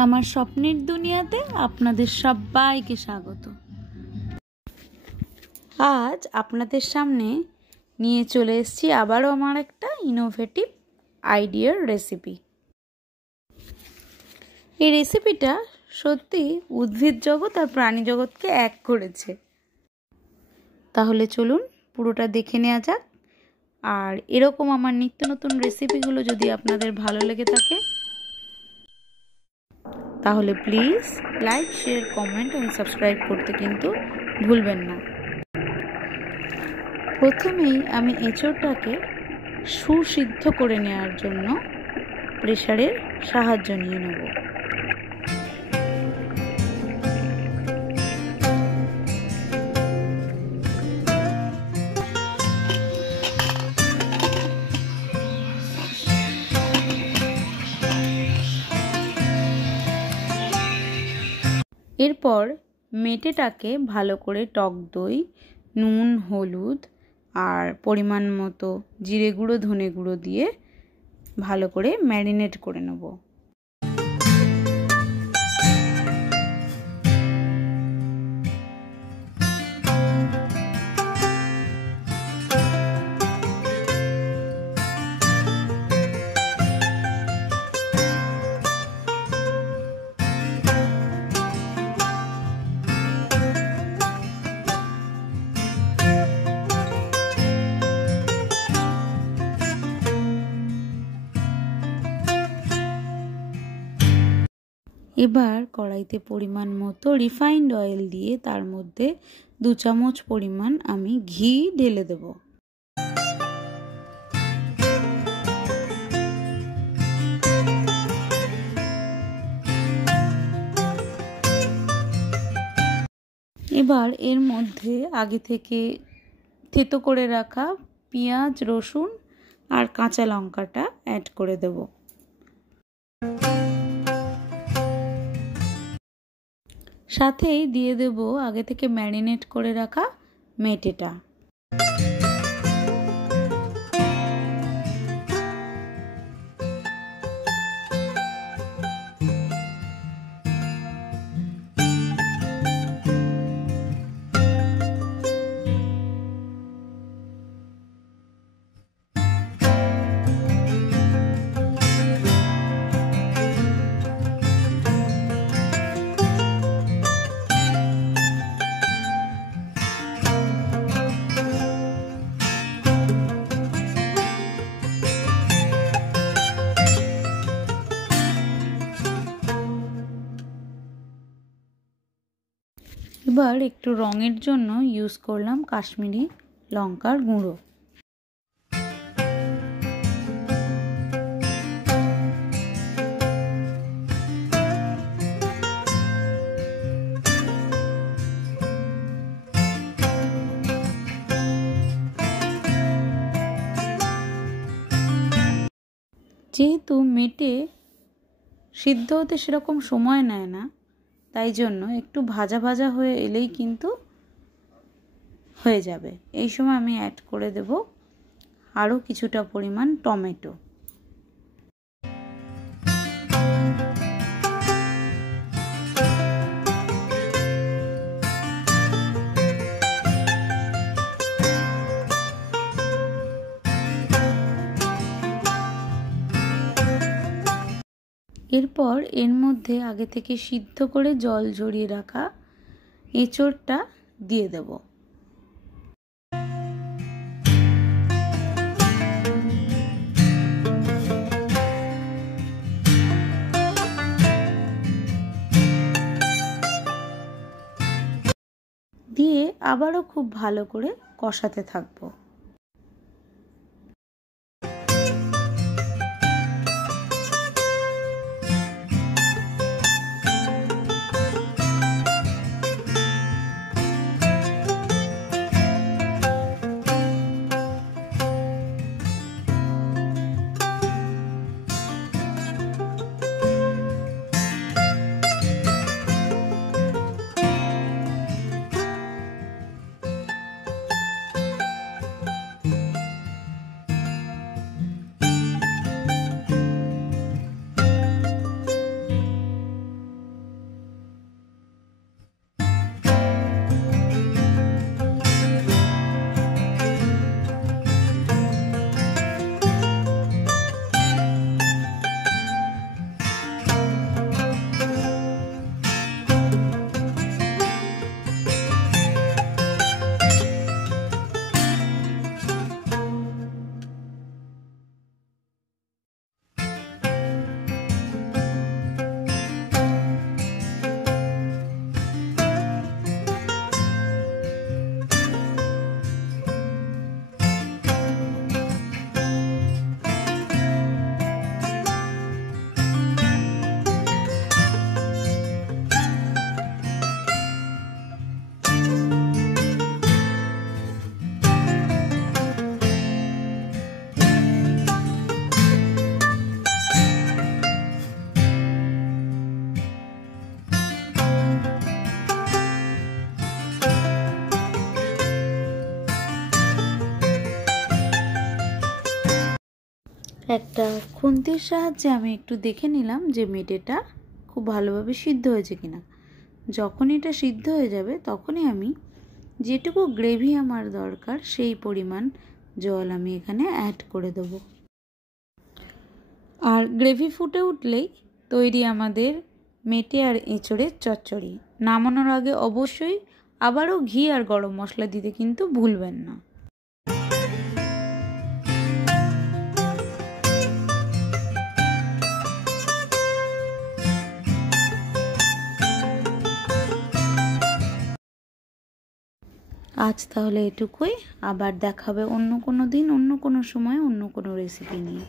আমার স্বপ্নের দুনিয়াতে আপনাদের সবাইকে স্বাগত। আজ আপনাদের সামনে নিয়ে চলে এসেছি আবারও আমার একটা ইনোভেটিভ আইডিয়ার রেসিপি। এই রেসিপিটা সত্যি উদ্ভিদ জগৎ আর প্রাণী জগৎকে এক করেছে। তাহলে চলুন পুরোটা দেখে নেওয়া যাক। আর এরকম আমার নিত্য নতুন রেসিপিগুলো যদি আপনাদের ভালো লেগে থাকে তাহলে প্লিজ লাইক, শেয়ার, কমেন্ট এবং সাবস্ক্রাইব করতে কিন্তু ভুলবেন না। প্রথমেই আমি এঁচোড়টাকে সুসিদ্ধ করে নেওয়ার জন্য প্রেসারের সাহায্য নিয়ে নেব। এরপর মেটেটাকে ভালো করে টক দই, নুন, হলুদ আর পরিমাণ মতো জিরে গুঁড়ো, ধনে গুঁড়ো দিয়ে ভালো করে ম্যারিনেট করে নেব। এবার কড়াইতে পরিমাণ মতো রিফাইন্ড অয়েল দিয়ে তার মধ্যে 2 চামচ পরিমাণ আমি ঘি ঢেলে দেব। এবার এর মধ্যে আগে থেকে থেতো করে রাখা পেঁয়াজ, রসুন আর কাঁচা লঙ্কাটা অ্যাড করে দেব। সাথেই দিয়ে দেব আগে থেকে ম্যারিনেট করে রাখা মেটেটা। এবার একটু রঙের জন্য ইউজ করলাম কাশ্মীরি লঙ্কার গুঁড়ো। যেহেতু মেটে সিদ্ধ হতে সেরকম সময় নেয় না, তাই জন্য একটু ভাজা ভাজা হয়ে এলেই কিন্তু হয়ে যাবে। এই সময় আমি অ্যাড করে দেব আরও কিছুটা পরিমাণ টমেটো। এরপর এর মধ্যে আগে থেকে সিদ্ধ করে জল ঝরিয়ে রাখা এঁচোড়টা দিয়ে দেব। দিয়ে আবারও খুব ভালো করে কষাতে থাকবো। একটা খুন্তির সাহায্যে আমি একটু দেখে নিলাম যে মেটেটা খুব ভালোভাবে সিদ্ধ হয়েছে কিনা। যখন এটা সিদ্ধ হয়ে যাবে তখনই আমি যেটুকু গ্রেভি আমার দরকার সেই পরিমাণ জল আমি এখানে অ্যাড করে দেবো। আর গ্রেভি ফুটে উঠলেই তৈরি আমাদের মেটে আর এঁচোড়ের চচ্চড়ি। নামানোর আগে অবশ্যই আবারও ঘি আর গরম মশলা দিতে কিন্তু ভুলবেন না। আজ তাহলে এটুকুই, আবার দেখাবে অন্য কোনো দিন, অন্য কোনো সময়, অন্য কোনো রেসিপি নিয়ে।